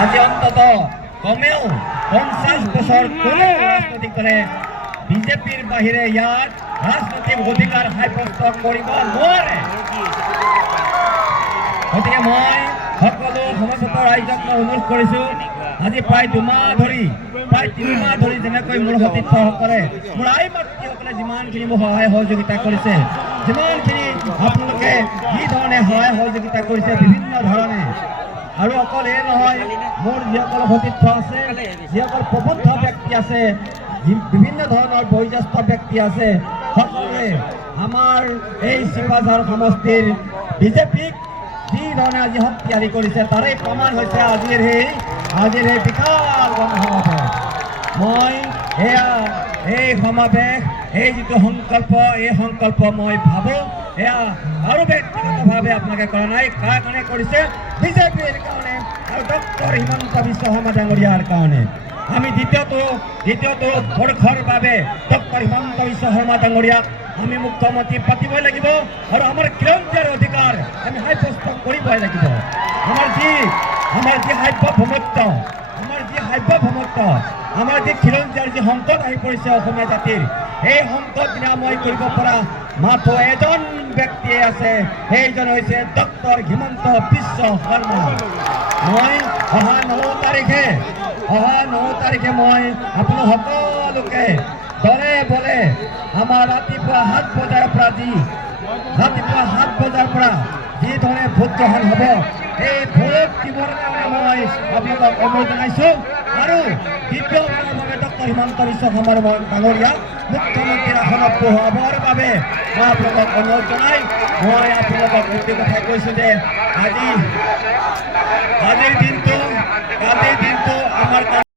আজি অন্তত কমেও 50 বছৰ কোনো ৰাজনৈতিক দলে বিজেপিৰ বাহিৰে ইয়াত ৰাজনৈতিক অধিকাৰ সাব্যস্ত কৰিব নোৱাৰে। গতিকে মই সকলো সমবেত ৰাইজক মই অনুৰোধ কৰিছোঁ, আজি প্ৰায় 2 মাহ ধৰি প্ৰায় 3 মাহ ধৰি যেনেকৈ মোৰ সতীৰ্থসকলে মোৰ আই মাতৃসকলে যিমানখিনি মোক সহায় সহযোগিতা কৰিছে, যিমানখিনি আপোনালোকে যি ধৰণে সহায় সহযোগিতা কৰিছে বিভিন্ন ধৰণে, আৰু অকল এই নহয়, মোৰ যিসকল সতীৰ্থ আছে, যিসকল প্ৰবুদ্ধ ব্যক্তি আছে, বিভিন্ন ধৰণৰ বয়োজ্যেষ্ঠ ব্যক্তি আছে, সকলোৱে আমাৰ এই চিপাঝাৰ সমষ্টিৰ বিজেপিক যি ধৰণে আজি শক্তিশালী কৰিছে তাৰে প্ৰমাণ হৈছে আজিৰ এই বিশাল গণসমাৱেশ। মই এই সমাৱেশ, এই যিটো সংকল্প, এই সংকল্প মই ভাবোঁ এয়া আৰু ব্যক্তিগতভাৱে আপোনালোকে কৰা নাই, কাৰ কাৰণে কৰিছে? বিজেপিৰ কাৰণে আৰু ডক্টৰ হিমন্ত বিশ্ব শৰ্মা ডাঙৰীয়াৰ কাৰণে। আমি দ্বিতীয়টো বৰ্ষৰ বাবে ডক্টৰ হিমন্ত বিশ্ব শৰ্মা ডাঙৰীয়াক আমি মুখ্যমন্ত্ৰী পাতিবই লাগিব আৰু আমাৰ খিলঞ্জীয়াৰ অধিকাৰ আমি সাব্যস্ত কৰিবই লাগিব। আমাৰ যি সাৰ্বভৌমত্ব, আমাৰ যি খিলঞ্জীয়াৰ যি সংকট আহি পৰিছে অসমীয়া জাতিৰ, এই সংকট নিৰাময় কৰিব পৰা মাত্ৰ এজন ব্যক্তিয়ে আছে, সেইজন হৈছে ডক্টৰ হিমন্ত বিশ্ব শৰ্মা। মই অহা 9 তাৰিখে মই আপোনালোক সকলোকে দলে বলে আমাৰ ৰাতিপুৱা 7 বজাৰ পৰা যি ধৰণে ভোট গ্ৰহণ হ'ব, এই ভোট দিবৰ কাৰণে মই আপোনালোকক অনুৰোধ জনাইছোঁ। আৰু দ্বিতীয়বাৰৰ বাবে ডক্টৰ হিমন্ত বিশ্ব শৰ্মা ডাঙৰীয়াক মুখ্যমন্ত্ৰীৰ আসনত বহাবৰ বাবে মই আপোনালোকক অনুৰোধ জনাই মই আপোনালোকক গোটেই কথাই কৈছোঁ যে আজিৰ